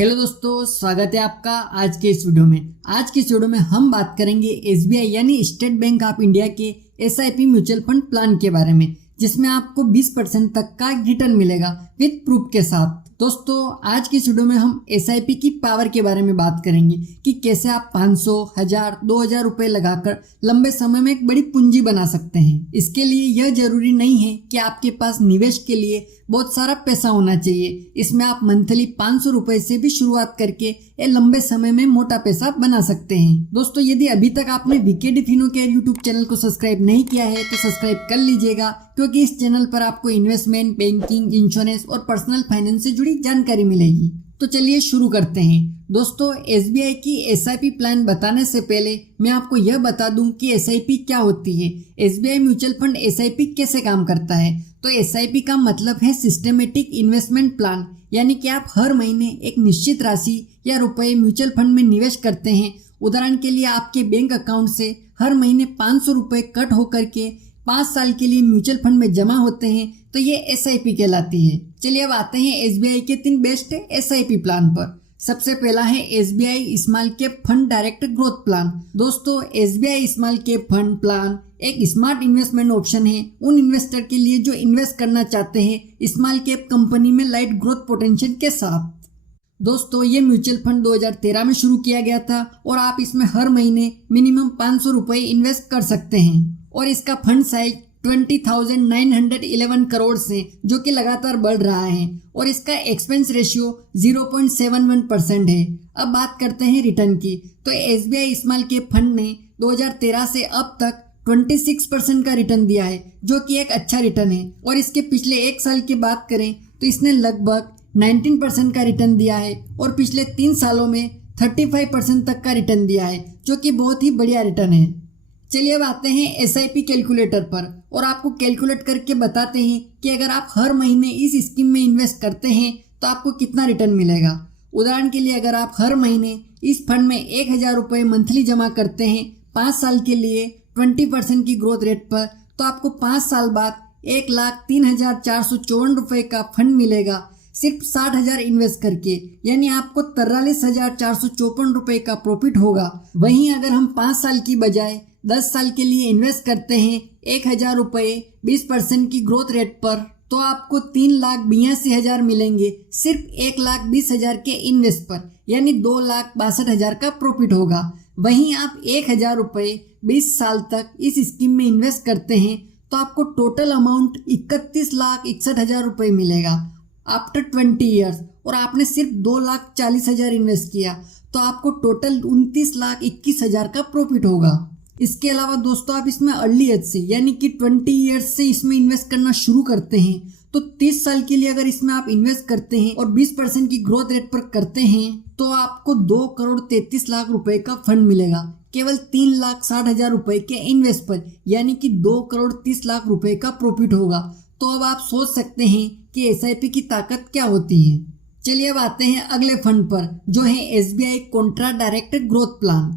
Hello दोस्तों, स्वागत है आपका आज के इस वीडियो में। आज की इस वीडियो में हम बात करेंगे एसबीआई यानी स्टेट बैंक ऑफ इंडिया के एसआईपी म्यूचुअल फंड प्लान के बारे में, जिसमें आपको 20% तक का रिटर्न मिलेगा विद प्रूफ के साथ। दोस्तों, आज की इस वीडियो में हम एसआईपी की पावर के बारे में बात करेंगे कि कैसे आप 500, 1000, 2000 रुपए लगाकर लंबे समय में एक बड़ी पूंजी बना सकते हैं। इसके लिए यह जरूरी नहीं है कि आपके पास निवेश के लिए बहुत सारा पैसा होना चाहिए। इसमें आप मंथली 500 रुपए से भी शुरुआत करके ये लंबे समय में मोटा पैसा बना सकते हैं। दोस्तों, यदि अभी तक आपने वीकेडी फिनो केयर यूट्यूब चैनल को सब्सक्राइब नहीं किया है तो सब्सक्राइब कर लीजिएगा, क्योंकि इस चैनल पर आपको इन्वेस्टमेंट, बैंकिंग, इंश्योरेंस और पर्सनल फाइनेंस से जुड़ी जानकारी मिलेगी। तो चलिए शुरू करते हैं। दोस्तों, एसबीआई की एसआईपी प्लान बताने से पहले मैं आपको यह बता दूं कि एसआईपी क्या होती है। एसबीआई म्यूचुअल फंड एसआईपी कैसे काम करता है। तो एसआईपी का मतलब है सिस्टमेटिक इन्वेस्टमेंट प्लान, यानी कि आप हर महीने एक निश्चित राशि या रुपए म्यूचुअल फंड में निवेश करते हैं। उदाहरण के लिए आपके बैंक अकाउंट से हर महीने 500 रुपए कट होकर के 5 साल के लिए म्यूचुअल फंड में जमा होते हैं, तो ये एसआईपी कहलाती है। चलिए अब आते हैं एसबीआई के 3 बेस्ट एसआईपी प्लान पर। सबसे पहला है SBI small cap fund direct growth plan. दोस्तों, SBI small cap fund plan एक स्मार्ट इन्वेस्टमेंट ऑप्शन है उन इन्वेस्टर के लिए जो इन्वेस्ट करना चाहते हैं स्मॉल कैप कंपनी में लाइट ग्रोथ पोटेंशियल के साथ। दोस्तों, ये म्यूचुअल फंड 2013 में शुरू किया गया था और आप इसमें हर महीने मिनिमम 500 रुपए इन्वेस्ट कर सकते हैं और इसका फंड साइज 20,911 करोड़ से जो कि लगातार बढ़ रहा है और इसका एक्सपेंस रेशियो 0.71% है। अब बात करते हैं रिटर्न की। तो एसबीआई स्मॉल कैप फंड ने 2013 से अब तक 26% का रिटर्न दिया है, जो कि एक अच्छा रिटर्न है। और इसके पिछले एक साल की बात करें तो इसने लगभग 19% का रिटर्न दिया है और पिछले 3 सालों में 35% तक का रिटर्न दिया है, जो कि बहुत ही बढ़िया रिटर्न है। चलिए अब आते हैं एसआईपी कैलकुलेटर पर और आपको कैलकुलेट करके बताते हैं कि अगर आप हर महीने इस स्कीम में इन्वेस्ट करते हैं तो आपको कितना रिटर्न मिलेगा। उदाहरण के लिए अगर आप हर महीने इस फंड में 1000 रुपये मंथली जमा करते हैं 5 साल के लिए 20% की ग्रोथ रेट पर, तो आपको 5 साल बाद 1,03,454 रुपये का फंड मिलेगा सिर्फ 60,000 इन्वेस्ट करके, यानी आपको 43,454 रुपये का प्रॉफिट होगा। वहीं अगर हम 5 साल की बजाय 10 साल के लिए इन्वेस्ट करते हैं 1000 रुपये 20% की ग्रोथ रेट पर, तो आपको 3,82,000 मिलेंगे सिर्फ 1,20,000 के इन्वेस्ट पर, यानी 2,62,000 का प्रॉफिट होगा। वहीं आप 1000 रुपये 20 साल तक इस स्कीम में इन्वेस्ट करते हैं तो आपको टोटल अमाउंट 31,61,000 रुपये मिलेगा आफ्टर 20 ईयर्स, और आपने सिर्फ 2,40,000 इन्वेस्ट किया तो आपको टोटल 29,21,000 का प्रॉफिट होगा। इसके अलावा दोस्तों, आप इसमें अर्ली एज से यानी कि 20 ईयर्स से इसमें इन्वेस्ट करना शुरू करते हैं तो 30 साल के लिए अगर इसमें आप इन्वेस्ट करते हैं और 20% की ग्रोथ रेट पर करते हैं तो आपको 2,33,00,000 रुपए का फंड मिलेगा केवल 3,60,000 रुपए के इन्वेस्ट पर, यानी कि 2,30,00,000 रुपए का प्रॉफिट होगा। तो अब आप सोच सकते हैं कि एसआईपी की ताकत क्या होती है। चलिए अब आते हैं अगले फंड पर, जो है SBI Contra direct growth plan.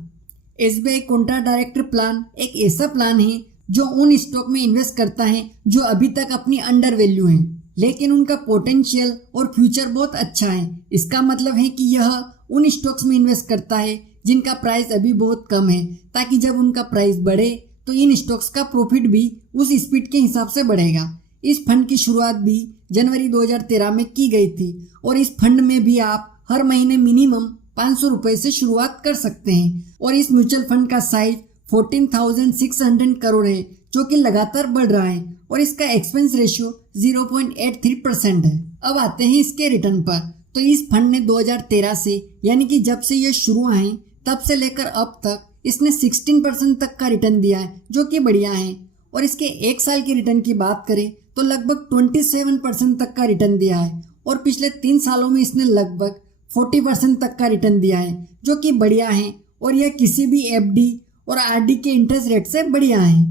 SBI Contra direct plan एक ऐसा प्लान है जो उन स्टॉक में इन्वेस्ट करता है जो अभी तक अपनी अंडर वैल्यू है, लेकिन उनका पोटेंशियल और फ्यूचर बहुत अच्छा है। इसका मतलब है कि यह उन स्टॉक्स में इन्वेस्ट करता है जिनका प्राइस अभी बहुत कम है, ताकि जब उनका प्राइस बढ़े तो इन स्टॉक्स का प्रॉफिट भी उस स्पीड के हिसाब से बढ़ेगा। इस फंड की शुरुआत भी जनवरी 2013 में की गई थी और इस फंड में भी आप हर महीने मिनिमम 500 रुपए से शुरुआत कर सकते हैं और इस म्यूचुअल फंड का साइज 14,600 करोड़ है, जो कि लगातार बढ़ रहा है और इसका एक्सपेंस रेशियो 0.83% है। अब आते हैं इसके रिटर्न पर। तो इस फंड ने 2013 से, यानी कि जब से ये शुरू आए तब से लेकर अब तक इसने 16% तक का रिटर्न दिया है, जो कि बढ़िया है। और इसके 1 साल के रिटर्न की बात करें तो लगभग 27% तक का रिटर्न दिया है और पिछले 3 सालों में इसने लगभग 40% तक का रिटर्न दिया है, जो कि बढ़िया है और यह किसी भी एफडी और आरडी के इंटरेस्ट रेट से बढ़िया है।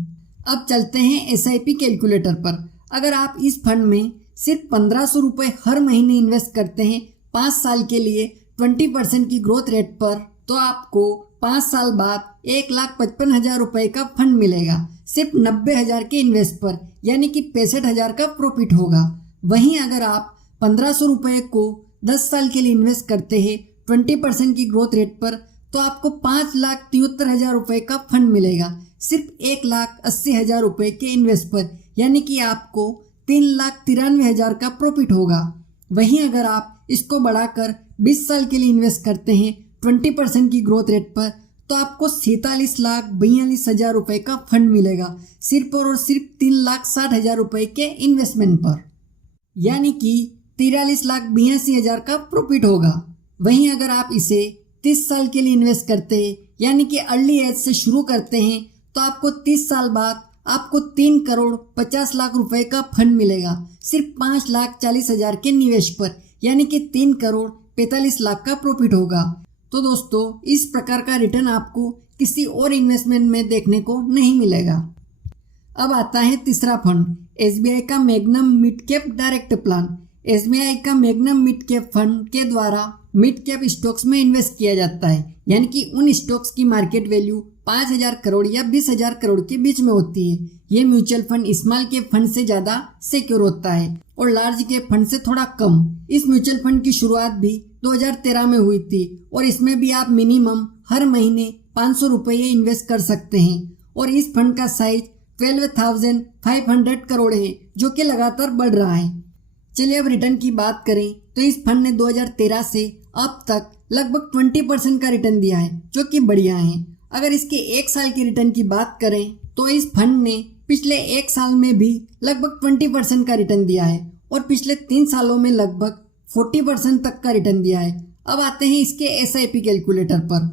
अब चलते हैं एसआईपी कैलकुलेटर पर। अगर आप इस फंड में सिर्फ 1500 रुपये हर महीने इन्वेस्ट करते हैं 5 साल के लिए 20% की ग्रोथ रेट पर, तो आपको 5 साल बाद 1,55,000 रुपये का फंड मिलेगा सिर्फ 90,000 के इन्वेस्ट पर, यानी कि 65,000 का प्रॉफिट होगा। वहीं अगर आप 1500 रुपये को 10 साल के लिए इन्वेस्ट करते हैं 20% की ग्रोथ रेट पर, तो आपको 5,73,000 रुपये का फंड मिलेगा सिर्फ 1,80,000 रुपये के इन्वेस्ट पर, यानी कि आपको 3,93,000 का प्रॉफिट होगा। वहीं अगर आप इसको बढ़ाकर 20 साल के लिए इन्वेस्ट करते हैं 20% की ग्रोथ रेट पर, तो आपको 47,42,000 रुपये का फंड मिलेगा सिर्फ और सिर्फ 3,60,000 रुपये के इन्वेस्टमेंट पर, यानी कि 43,82,000 का प्रॉफिट होगा। वहीं अगर आप इसे 30 साल के लिए इन्वेस्ट करते हैं, यानी कि अर्ली एज से शुरू करते हैं, तो आपको 30 साल बाद आपको 3,50,00,000 रुपए का फंड मिलेगा सिर्फ 5,40,000 के निवेश पर, यानी कि 3,45,00,000 का प्रॉफिट होगा। तो दोस्तों, इस प्रकार का रिटर्न आपको किसी और इन्वेस्टमेंट में देखने को नहीं मिलेगा। अब आता है तीसरा फंड, SBI का magnum mid cap direct plan. SBI का मैग्नम मिड कैप फंड के द्वारा मिड कैप स्टॉक्स में इन्वेस्ट किया जाता है, यानी कि उन स्टॉक्स की मार्केट वैल्यू 5,000 करोड़ या 20,000 करोड़ के बीच में होती है। ये mutual fund small cap fund से ज़्यादा सिक्योर होता है और लार्ज कैप फंड से थोड़ा कम। इस म्यूचुअल फंड की शुरुआत भी 2013 में हुई थी और इसमें भी आप मिनिमम हर महीने 500 रुपये इन्वेस्ट कर सकते हैं और इस फंड का साइज 12,500 करोड़ है, जो कि लगातार बढ़ रहा है। चलिए अब रिटर्न की बात करें तो इस फंड ने 2013 से अब तक लगभग 20% का रिटर्न दिया है, जो कि बढ़िया है। अगर इसके 1 साल की रिटर्न की बात करें तो इस फंड ने पिछले 1 साल में भी लगभग 20% का रिटर्न दिया है और पिछले 3 सालों में लगभग 40% तक का रिटर्न दिया है। अब आते हैं इसके SIP कैलकुलेटर पर।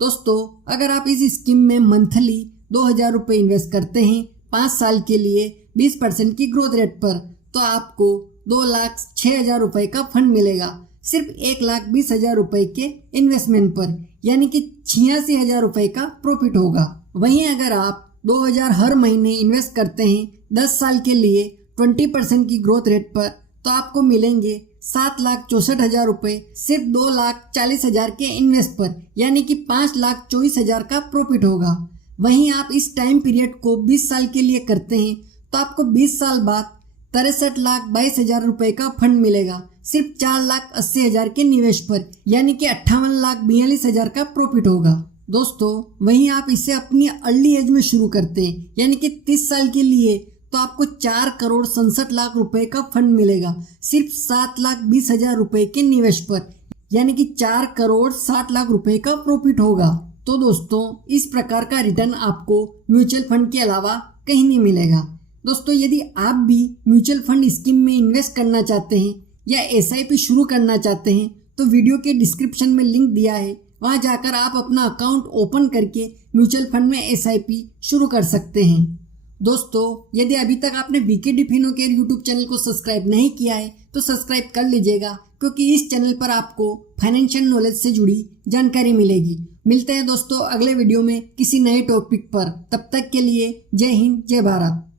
दोस्तों, अगर आप इस स्कीम में मंथली 2,000 रुपये इन्वेस्ट करते हैं 5 साल के लिए 20% की ग्रोथ रेट पर, तो आपको 2,06,000 रुपये का फंड मिलेगा सिर्फ 1,20,000 रुपये के इन्वेस्टमेंट पर, यानी कि 86,000 रुपये का प्रॉफिट होगा। वहीं अगर आप 2,000 हर महीने इन्वेस्ट करते हैं 10 साल के लिए 20% की ग्रोथ रेट पर, तो आपको मिलेंगे 7,64,000 रुपये सिर्फ 2,40,000 के इन्वेस्ट पर, यानी कि 5,24,000 का प्रॉफिट होगा। वहीं आप इस टाइम पीरियड को 20 साल के लिए करते हैं तो आपको 20 साल बाद 63,22,000 रुपये का फंड मिलेगा सिर्फ 4,80,000 के निवेश पर, यानी कि 58,42,000 का प्रॉफिट होगा। दोस्तों, वहीं आप इसे अपनी अर्ली एज में शुरू करते हैं, यानी कि 30 साल के लिए, तो आपको 4,67,00,000 रुपए का फंड मिलेगा सिर्फ 7,20,000 रुपये के निवेश पर, यानी कि 4,60,00,000 रुपये का प्रॉफिट होगा। तो दोस्तों, इस प्रकार का रिटर्न आपको म्यूचुअल फंड के अलावा कहीं नहीं मिलेगा। दोस्तों, यदि आप भी म्यूचुअल फंड स्कीम में इन्वेस्ट करना चाहते हैं या SIP शुरू करना चाहते हैं, तो वीडियो के डिस्क्रिप्शन में लिंक दिया है, वहां जाकर आप अपना अकाउंट ओपन करके म्यूचुअल फंड में SIP शुरू कर सकते हैं। दोस्तों, यदि अभी तक आपने VKD फिनोकेयर यूट्यूब चैनल को सब्सक्राइब नहीं किया है तो सब्सक्राइब कर लीजिएगा, क्योंकि इस चैनल पर आपको फाइनेंशियल नॉलेज से जुड़ी जानकारी मिलेगी। मिलते हैं दोस्तों अगले वीडियो में किसी नए टॉपिक पर। तब तक के लिए जय हिंद, जय भारत।